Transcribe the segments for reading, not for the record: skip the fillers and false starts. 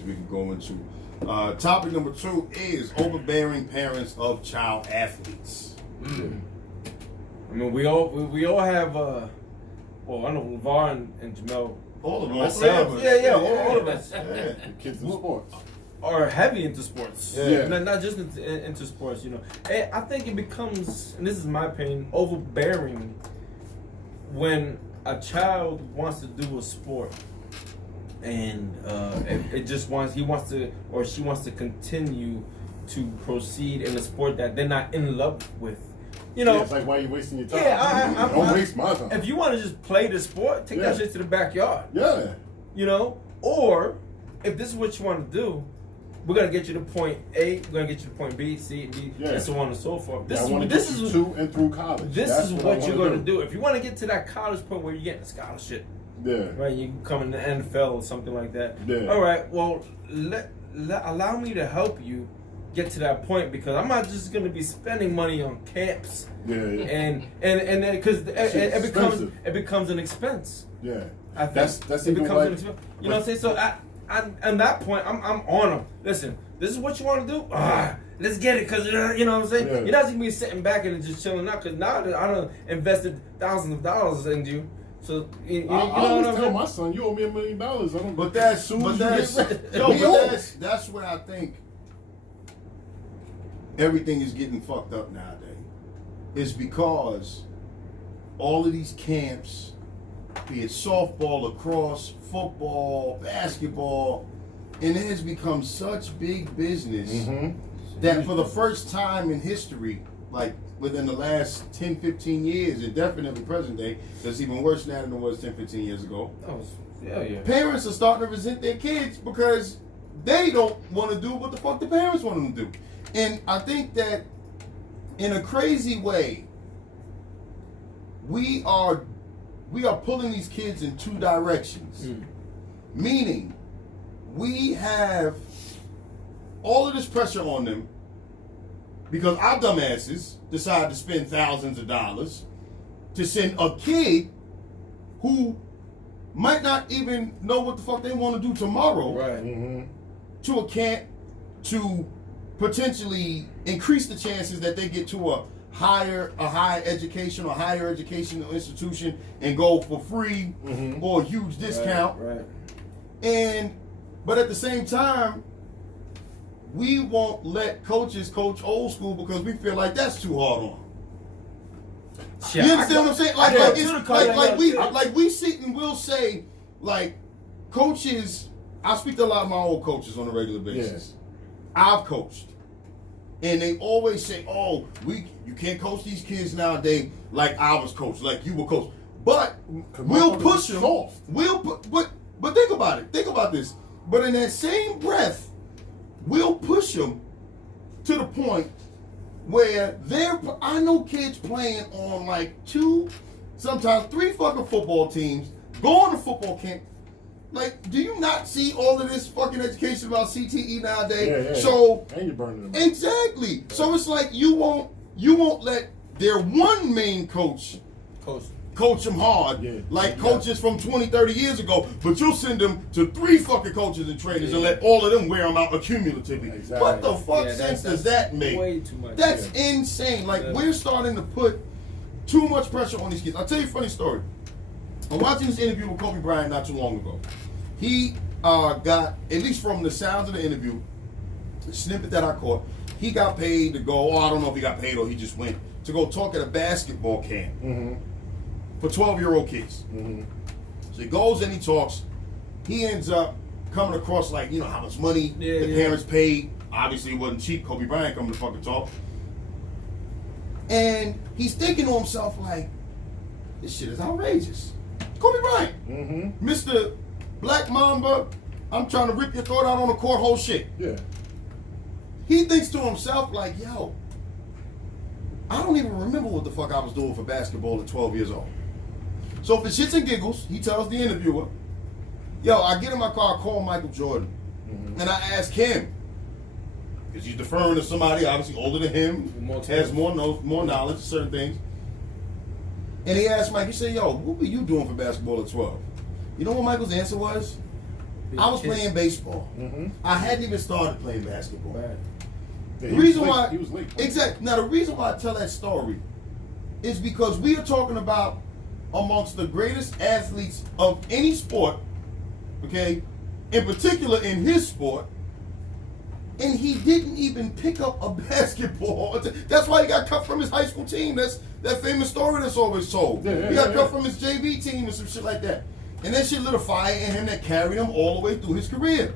we can go into. Topic number 2 is overbearing parents of child athletes. I mean, we all have. Well, I know LeVar and Jamel. All of them. Myself. Yeah, all of us. Yeah. Kids in sports. Are heavy into sports. Yeah. Not just into sports, you know. And I think it becomes, and this is my opinion, overbearing when a child wants to do a sport and he wants to or she wants to continue to proceed in a sport that they're not in love with. You know, Yeah, it's like, why are you wasting your time? Yeah, Don't waste my time. If you want to just play the sport, take that shit to the backyard. Yeah. You know? Or, if this is what you want to do, we're going to get you to point A, we're going to get you to point B, C, D, and so on and so forth. I want to get you to and through college. This is what you're going to do. If you want to get to that college point where you're getting a scholarship, right? You can come in the NFL or something like that. Yeah. All right, well, allow me to help you get to that point, because I'm not just going to be spending money on camps. And then because it becomes an expense. Yeah. I think that's it even becomes an expense. You know what I'm saying? So at that point, I'm on them. Listen, this is what you want to do. Let's get it, because you know what I'm saying. Yeah. You're not just be sitting back and just chilling out, because now I done invested thousands of dollars in you. So you know I what always I'm tell saying? my son, you owe me $1 million. But that's where I think everything is getting fucked up nowadays. Is because all of these camps, be it softball, lacrosse, football, basketball, and it has become such big business that for the first time in history, like within the last 10, 15 years, and definitely present day, it's even worse now than it was 10, 15 years ago. Parents are starting to resent their kids because they don't want to do what the fuck the parents want them to do. And I think that in a crazy way, we are pulling these kids in 2 directions. Meaning, we have all of this pressure on them because our dumbasses decide to spend thousands of dollars to send a kid who might not even know what the fuck they want to do tomorrow to a camp to potentially increase the chances that they get to a higher education or higher educational institution and go for free or a huge discount. But at the same time, we won't let coaches coach old school because we feel like that's too hard on them. You understand what I'm saying? Like we sit and we'll say, like, coaches. I speak to a lot of my old coaches on a regular basis. I've coached. And they always say, "Oh, you can't coach these kids nowadays like I was coached, like you were coached." But we'll push them. But think about it. Think about this. But in that same breath, we'll push them to the point where I know kids playing on like 2, sometimes 3 fucking football teams, going to football camp. Like, do you not see all of this fucking education about CTE nowadays? So, and you're burning them. Exactly. So it's like you won't let their one main coach them hard, coaches from 20, 30 years ago, but you'll send them to 3 fucking coaches and trainers and let all of them wear them out accumulatively. What the fuck sense does that make? Way too much. That's insane. Like, we're starting to put too much pressure on these kids. I'll tell you a funny story. I'm watching this interview with Kobe Bryant not too long ago. He got, at least from the sounds of the interview, the snippet that I caught, he got paid to go, I don't know if he got paid or he just went, to go talk at a basketball camp for 12-year-old kids. So he goes and he talks. He ends up coming across like, how much money the parents paid. Obviously it wasn't cheap. Kobe Bryant coming to fucking talk. And he's thinking to himself like, this shit is outrageous. Kobe Bryant, Mr. Black Mamba, I'm trying to rip your throat out on the court, whole shit. He thinks to himself like, yo, I don't even remember what the fuck I was doing for basketball at 12 years old. So for shits and giggles, he tells the interviewer, yo, I get in my car, I call Michael Jordan, and I ask him, because he's deferring to somebody obviously older than him, has more knowledge of certain things. And he asked Mike, he said, yo, what were you doing for basketball at 12? You know what Michael's answer was? I was kid. playing baseball. Mm-hmm. I hadn't even started playing basketball. Right. Yeah, The reason why he was late. exactly now the reason why I tell that story is because we are talking about amongst the greatest athletes of any sport, okay, in particular in his sport, and he didn't even pick up a basketball. That's why he got cut from his high school team. That's that famous story that's always told. Yeah, He got cut from his JV team and some shit like that. And that shit lit a fire in him that carried him all the way through his career.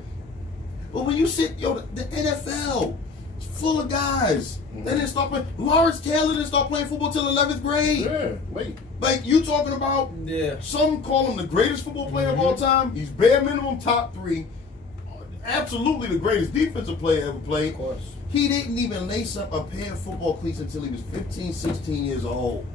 But when you sit, the NFL, it's full of guys. They didn't start playing. Lawrence Taylor didn't start playing football till 11th grade. Yeah, late. Like, you talking about, some call him the greatest football player of all time. He's bare minimum top 3. Absolutely the greatest defensive player ever played. Of course. He didn't even lace up a pair of football cleats until he was 15, 16 years old.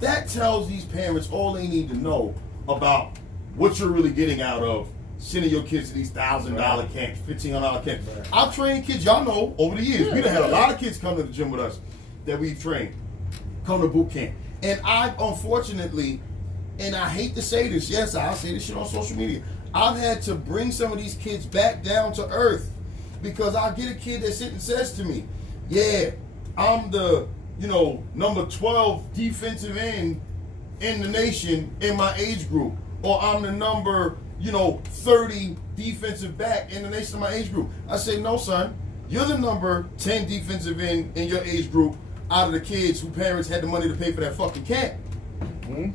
That tells these parents all they need to know about what you're really getting out of sending your kids to these $1,000 camps, $1,500 camps. Right. I've trained kids, y'all know, over the years. We've had a lot of kids come to the gym with us that we've trained, come to boot camp. And I've unfortunately, and I hate to say this, yes, I'll say this shit on social media, I've had to bring some of these kids back down to earth because I get a kid that sits and says to me, yeah, I'm the, number 12 defensive end in the nation in my age group. Or I'm the number, 30 defensive back in the nation of my age group. I say, no, son, you're the number 10 defensive end in your age group out of the kids whose parents had the money to pay for that fucking camp. Mm-hmm.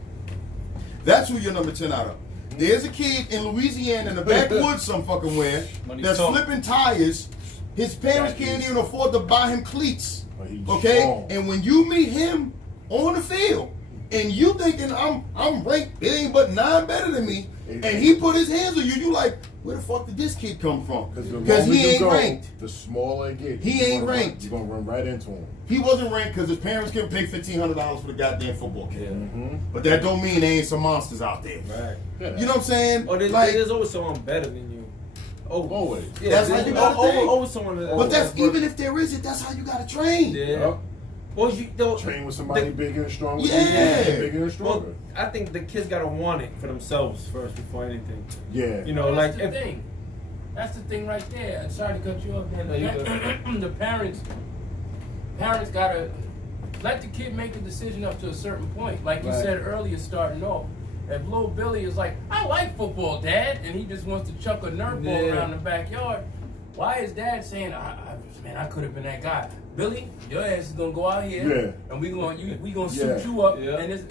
That's who you're number 10 out of. There's a kid in Louisiana in the backwoods some fucking where that's flipping tires. His parents can't even afford to buy him cleats. Okay? Strong. And when you meet him on the field and you thinking I'm ranked, it ain't but 9 better than me, and he put his hands on you, you like, where the fuck did this kid come from? Because he ain't ranked. The smaller it gets, he ain't ranked. You're gonna run right into him. He wasn't ranked because his parents couldn't pay $1,500 for the goddamn football kid. Yeah. Mm-hmm. But that don't mean there ain't some monsters out there. Right. Yeah. You know what I'm saying? Or there's always someone better than you. Always. Yeah, that's how you gotta think. Always someone. But that's even if there isn't, that's how you gotta train. Yeah. Well, train with somebody bigger and stronger. Yeah. Bigger and stronger. Well, I think the kids gotta want it for themselves first before anything. Yeah. That's the thing. That's the thing right there. I'm sorry to cut you off, man. The parents gotta let the kid make a decision up to a certain point. Like you said earlier, starting off. If little Billy is like, I like football, Dad, and he just wants to chuck a Nerf ball around the backyard, why is Dad saying, man, I could have been that guy? Billy, your ass is gonna go out here, and we gonna suit you up, and that's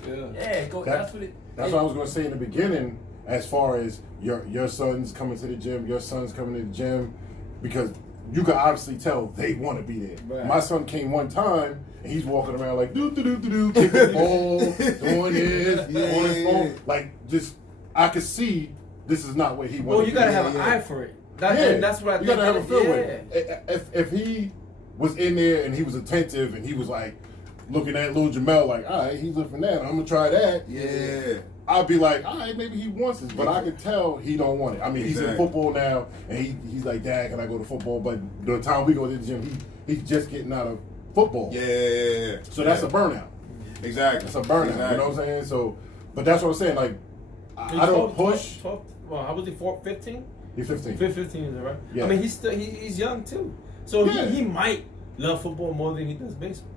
what it. That's what I was gonna say in the beginning, as far as your son's coming to the gym, your son's coming to the gym, because you can obviously tell they want to be there. Right. My son came one time, and he's walking around like kicking the ball, doing this, on his phone, like just I could see this is not what he wanted. Well, you gotta have an eye for it. That's what I think. You gotta have a feel with it. If he was in there and he was attentive and he was like looking at little Jamel like, all right, he's looking at, I'm gonna try that. Yeah. I'd be like, all right, maybe he wants this, but I could tell he don't want it. I mean, he's in football now, and he's like, Dad, can I go to football? But the time we go to the gym, he's just getting out of football. Yeah. So that's a burnout. Exactly. That's a burnout. Exactly. You know what I'm saying? So, but that's what I'm saying. Like, I don't push. 12, well, how was he? 15? He's 15. 15, is it right? Yeah. I mean, he's young too, so he might love football more than he does baseball.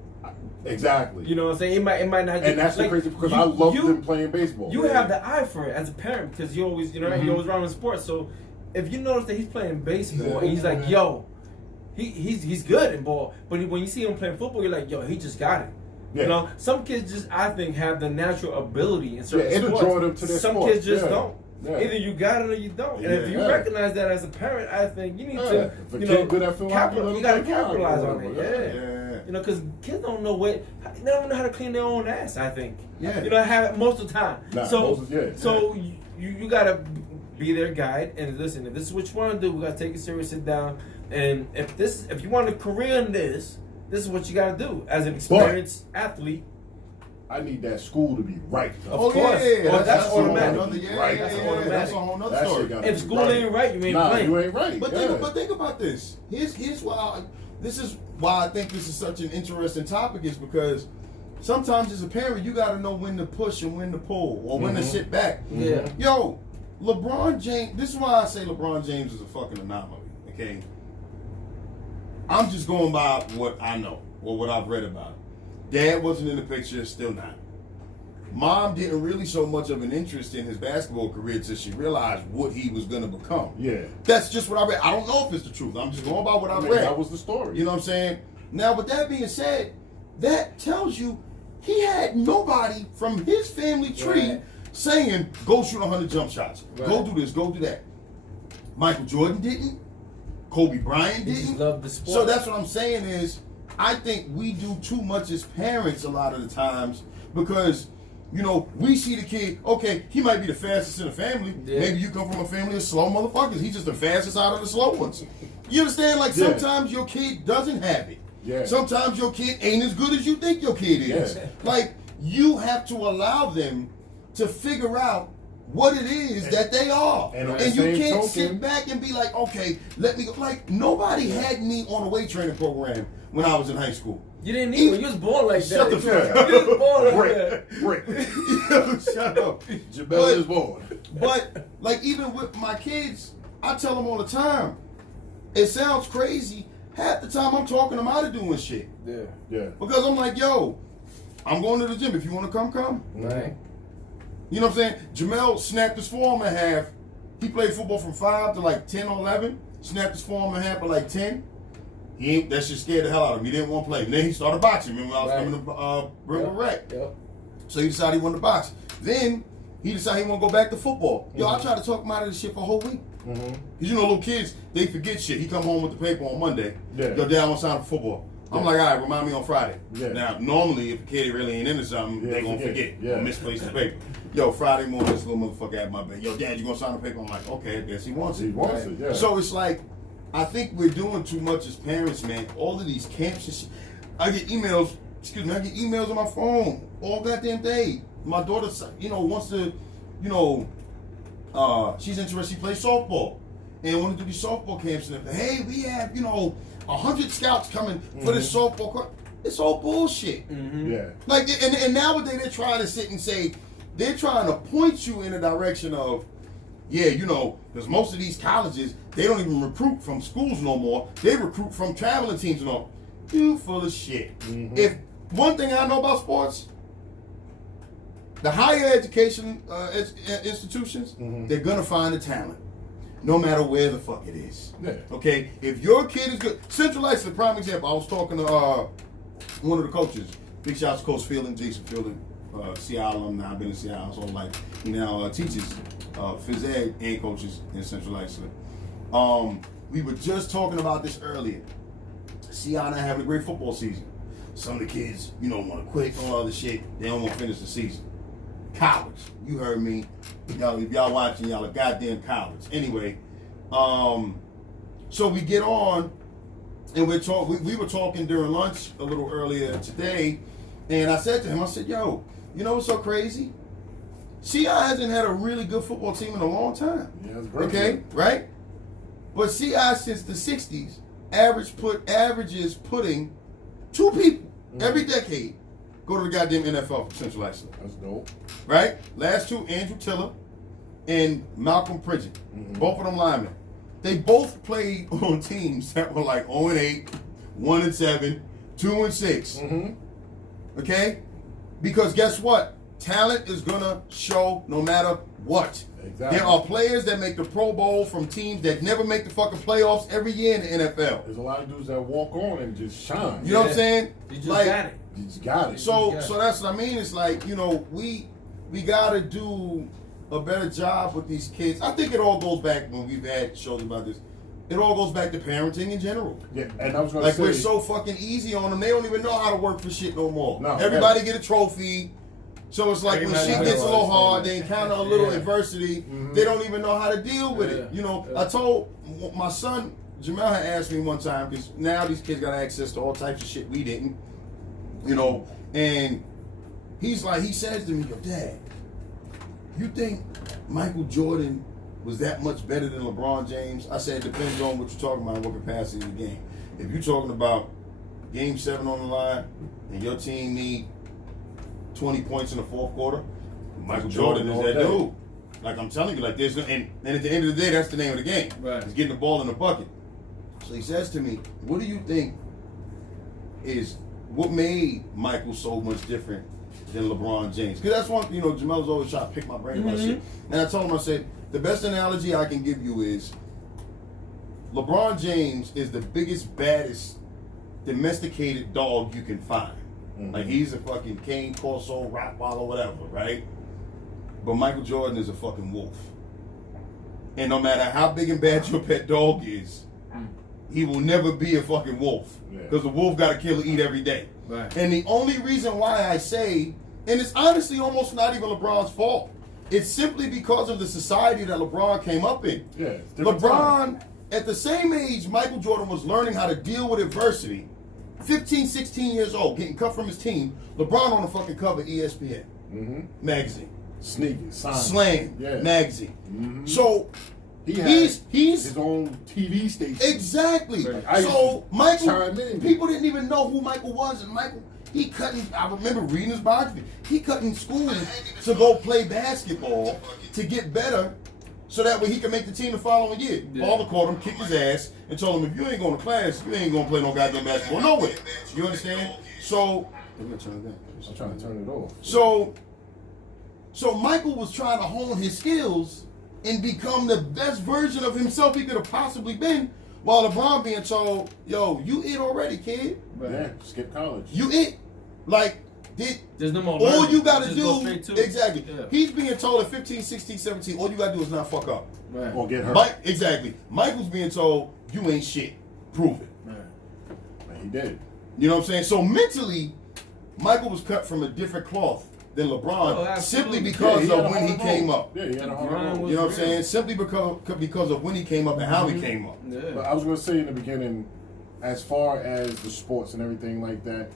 Exactly. You know what I'm saying? It might not. And that's the crazy because I love them playing baseball. You have the eye for it as a parent because you always, you always around in sports. So if you notice that he's playing baseball and he's like, yo, he's good in ball, but when you see him playing football, you're like, yo, he just got it. Yeah. You know, some kids just I think have the natural ability in certain sports. Draw them to their some sport. kids just don't. Yeah. Either you got it or you don't. And if you recognize that as a parent, I think you need to, you got to capitalize on it. Yeah. You know, because kids don't know they don't know how to clean their own ass. I think. Yeah. You know, have it most of the time. You got to be their guide and listen. If this is what you want to do, we got to take it serious, sit down, and if you want a career in this is what you got to do as an experienced athlete. I need that school to be right. Of course. Yeah. Well, that's automatic. That's automatic. That's a whole nother story. If school ain't right, you ain't playing. You ain't right. But think about this. Here's why. This is why I think this is such an interesting topic is because sometimes as a parent you got to know when to push and when to pull or when to sit back. Yeah. Yo, LeBron James, this is why I say LeBron James is a fucking anomaly, okay? I'm just going by what I know or what I've read about him. Dad wasn't in the picture, still not. Mom didn't really show much of an interest in his basketball career until she realized what he was going to become. Yeah. That's just what I read. I don't know if it's the truth. I'm just going by what I read. That was the story. You know what I'm saying? Now, with that being said, that tells you he had nobody from his family tree saying, go shoot 100 jump shots. Go do this, go do that. Michael Jordan didn't. Kobe Bryant didn't. He just loved the sport. So that's what I'm saying is, I think we do too much as parents a lot of the times because, you know, we see the kid, okay, he might be the fastest in the family. Yeah. Maybe you come from a family of slow motherfuckers. He's just the fastest out of the slow ones. You understand? Like, sometimes your kid doesn't have it. Yeah. Sometimes your kid ain't as good as you think your kid is. Yeah. Like, you have to allow them to figure out what it is that they are. And you can't sit back and be like, okay, let me go. Like, nobody had me on a weight training program when I was in high school. You didn't need one. You was born like that. Shut the fuck up. You was born like that. Rick. Shut up. Jamel is born. But, like, even with my kids, I tell them all the time, it sounds crazy. Half the time I'm talking them out of doing shit. Yeah. Yeah. Because I'm like, yo, I'm going to the gym. If you want to come. Right. You know what I'm saying? Jamel snapped his forearm in half. He played football from 5 to like 10 or 11. Snapped his forearm in half at like 10. That shit scared the hell out of him. He didn't want to play. And then he started boxing. Remember when I was coming to River Rec? Yep. So he decided he wanted to box. Then he decided he wanted to go back to football. Yo, I tried to talk him out of this shit for a whole week. Because you know, little kids, they forget shit. He come home with the paper on Monday. Yeah. Yo, Dad, I want to sign up for football. I'm like, all right, remind me on Friday. Yeah. Now, normally, if a kid really ain't into something, they going to forget. Or misplace the paper. Yo, Friday morning, this little motherfucker at my bed. Yo, Dad, you going to sign the paper? I'm like, okay, I guess he wants it. He wants it, yeah. So it's like, I think we're doing too much as parents, man. All of these camps and shit. I get emails on my phone all goddamn day. My daughter, you know, wants to, you know, she's interested. She plays softball and wanted to do these softball camps. And hey, we have, you know, 100 scouts coming for this softball court. It's all bullshit. Yeah. Like, and nowadays they're trying to sit and say, they're trying to point you in a direction of, yeah, you know, because most of these colleges, they don't even recruit from schools no more. They recruit from traveling teams and all. You full of shit. If one thing I know about sports, the higher education institutions, they're going to find the talent, no matter where the fuck it is. Yeah. Okay? If your kid is good, Central Lights is a prime example. I was talking to one of the coaches. Big shout out to Coach Fielding, Jason Fielding, Seattle alumni. I've been in Seattle so like he now teaches phys ed and coaches in Central Lights. We were just talking about this earlier. Seattle having a great football season. Some of the kids, you know, want to quit and all other shit. They don't want to finish the season. Cowards. You heard me. Y'all, if y'all watching, y'all are goddamn cowards. Anyway, so we get on and we were talking during lunch a little earlier today, and I said to him, I said, yo, you know what's so crazy? CI hasn't had a really good football team in a long time. Yeah, that's great. Okay, right? But CI since the 60s averages putting 2 people every decade go to the goddamn NFL from Central Iceland. That's dope. Right? Last 2, Andrew Tiller and Malcolm Pridgeon. Both of them linemen. They both played on teams that were like 0-8, 1-7, 2-6. Okay? Because guess what? Talent is gonna show no matter what. Exactly. There are players that make the Pro Bowl from teams that never make the fucking playoffs every year in the NFL. There's a lot of dudes that walk on and just shine. You know what I'm saying? You just got it. You just got it. So that's what I mean. It's like, you know, we gotta do a better job with these kids. I think it all goes back when we've had shows about this. It all goes back to parenting in general. Yeah, and I was gonna like say, we're so fucking easy on them. They don't even know how to work for shit no more. No, everybody get a trophy. So it's like when shit gets a little hard, they encounter a little adversity, they don't even know how to deal with it. You know, I told my son, Jamel had asked me one time, because now these kids got access to all types of shit we didn't, you know, and he's like, he says to me, yo, Dad, you think Michael Jordan was that much better than LeBron James? I said, it depends on what you're talking about, what capacity of the game. If you're talking about Game 7 on the line, and your team need 20 points in the fourth quarter, Michael Jordan is that dude. Like I'm telling you, like there's no, and at the end of the day, that's the name of the game. Right. It's getting the ball in the bucket. So he says to me, "What do you think is what made Michael so much different than LeBron James?" Because that's one, Jamel's always trying to pick my brain about shit. And I told him, I said, the best analogy I can give you is LeBron James is the biggest, baddest, domesticated dog you can find. Like he's a fucking cane corso, Rottweiler, whatever, right? But Michael Jordan is a fucking wolf. And no matter how big and bad your pet dog is, he will never be a fucking wolf. Because the wolf got to kill or eat every day. Right. And the only reason why I say, and it's honestly almost not even LeBron's fault, it's simply because of the society that LeBron came up in. Yeah, it's LeBron, different time. at the same age Michael Jordan was learning how to deal with adversity, 15, 16 years old, getting cut from his team, LeBron on the fucking cover of ESPN magazine. Sneakers, Slam magazine. So he's his own TV station. Exactly. I So Michael, chime in. people didn't even know who Michael was, and Michael, he couldn't. I remember reading his biography. He couldn't school to go play basketball to get better, so that way he could make the team the following year. Father called him, kicked his ass, and told him, if you ain't going to class, you ain't going to play no goddamn basketball nowhere. You understand? So I'm trying to turn it off. So Michael was trying to hone his skills and become the best version of himself he could have possibly been, while LeBron being told, yo, you it already, kid. Yeah, skip college. You it. Like, there's no more all learning. you got to Just do, go straight to it. exactly. Yeah. He's being told at 15, 16, 17, all you got to do is not fuck up. Right. Or get hurt. Exactly. Michael's being told, you ain't shit. Prove it. Right. And he did. You know what I'm saying? So mentally, Michael was cut from a different cloth than LeBron, simply because of when he came up. Yeah, he had a hard road. You know what I'm saying? Simply because of when he came up and how he came up. Yeah. But I was going to say in the beginning, as far as the sports and everything like that,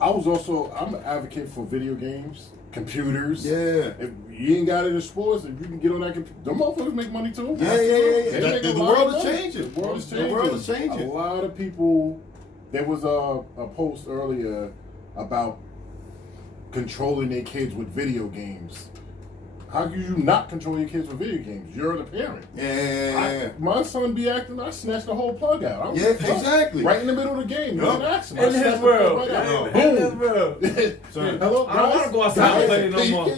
I'm an advocate for video games, computers. Yeah. If you ain't got it in sports, if you can get on that computer, them motherfuckers make money too. Yeah. They make The a lot world of is money. changing. The world is The changing. world is changing. A lot of people, there was a post earlier about controlling their kids with video games. How can you not control your kids with video games? You're the parent. Yeah. My son be acting, I snatched the whole plug out. I don't Yeah, give a fuck. exactly. Right in the middle of the game. You Yup. didn't ask him. In I his snatched the world. plug out. In his Boom. world. Hello, I don't guys? want to go outside and play no more.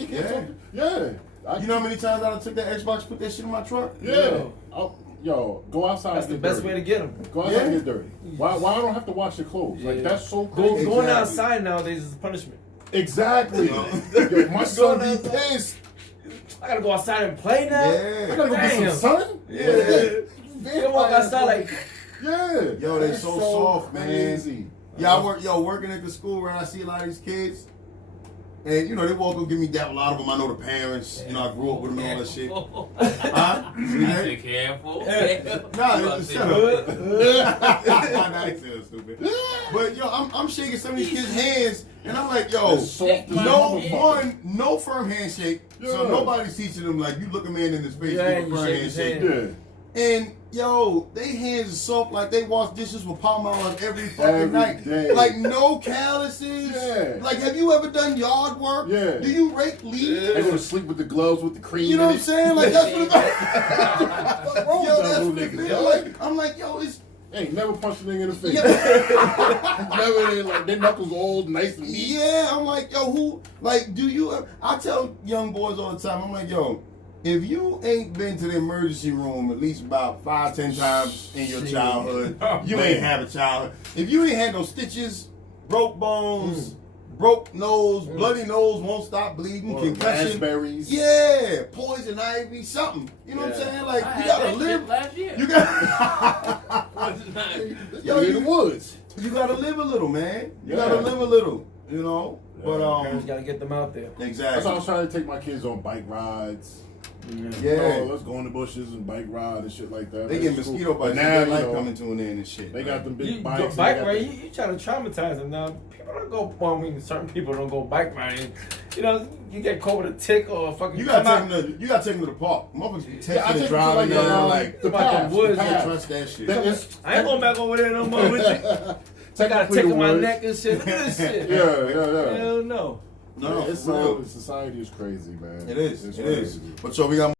Yeah. You know how many times I took that Xbox, put that shit in my truck? Yeah. Go outside. That's and the get best dirty. way to get them. Go outside and get dirty. Why I don't have to wash your clothes? Like, that's so crazy. Going Exactly. outside nowadays is a punishment. Exactly. Yo, my son be pissed. I gotta go outside and play now. Yeah. I gotta go get Damn. some sun. Yeah. You can walk outside like. Yeah. Yo, they That's so soft, man. crazy. Yeah, working at the school where I see a lot of these kids. And, they walk up, give me dap. A lot of them, I know the parents. I grew up with them and all that shit. Huh? Be careful. Nah, it's shut up. Nah, they sound stupid. But, I'm shaking some of these kids' hands, and I'm like, yo, That's soft as a no motherfucker. no firm handshake. So Yeah. nobody's teaching them, like, you look a man in his face, Yeah, give a you firm shake his handshake. hand. Yeah. And they hands are soft like they wash dishes with palm oil every fucking Every night. day. Like no calluses. Yeah. Like, have you ever done yard work? Yeah. Do you rake leaves? They go to sleep with the gloves with the cream. You know in what I'm it. saying? Like that's what it What's wrong with Yo, y'all that's little what it niggas, feel yo? like. I'm like, yo, it's Ain't never punched a nigga in the face. yeah. Never like their knuckles all nice and neat. Yeah, I'm like, yo, do you I tell young boys all the time, I'm like, yo, if you ain't been to the emergency room at least about 5-10 times in your childhood, you ain't have a childhood. If you ain't had no stitches, broke bones, broke nose, bloody nose, won't stop bleeding, Or concussion. raspberries. Yeah, poison ivy, something. You know what I'm saying? Like, I you had gotta that live. shit last year. You got Yo, in the woods. you gotta live a little, man. You Yeah. gotta live a little, But Parents gotta get them out there. That's why I exactly. was trying to take my kids on bike rides. Yeah. Let's go in the bushes and bike ride and shit like that. They Man, get it's mosquito cool. bites. But They now, get you life know, coming to an end and shit. they got them You big bikes. bike and they ride, you trying to traumatize them now. People don't go. Well, I mean, certain people don't go bike riding. You get caught with a tick or fucking. You gotta take them to the park. Motherfuckers be Yeah, I texting and take driving them to, down like, like the about path, the woods, the I path. can't trust that shit. That is- I ain't going back over there no more with you. I got a Technically tick the in my woods. neck and shit. Look at this shit. Yeah. Hell no. No, it's for real. society is crazy, man. It is. It's It is. crazy. But so we got